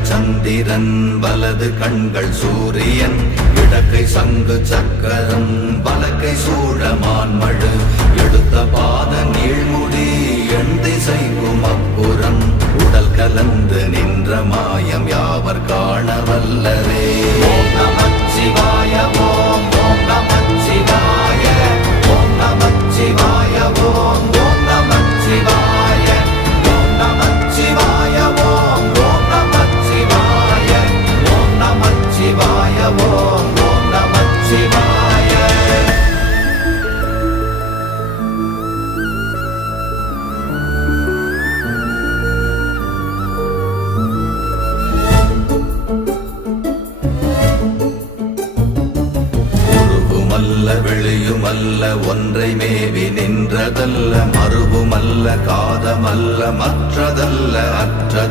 இடங்கள் சந்திரன் வலது கண்கள் சூரியன் இடக்கை சங்கு சக்கரம் வலக்கை சூழமான்மழு எடுத்த பாத நீழ்முடி எண் திசைக்கும் அப்புறம் உடல் கலந்து நின்ற மாயம் யாவர் காண வல்லரே. ஓம் நமச்சிவாய ஓம் ஓம் நமச்சிவாய ஓம் நமச்சிவாய ஓம் ஓம் நமச்சிவாய ஓம் நமச்சிவாய ஓம் ஓம் நமச்சிவாய ஓம் நமச்சிவாய ஓம் ஓம் நமச்சிவாய. வெளியுமல்ல ஒன்றை மேவி நின்றதல்ல மறுவுமல்ல காதமல்ல மற்றதல்ல அற்ற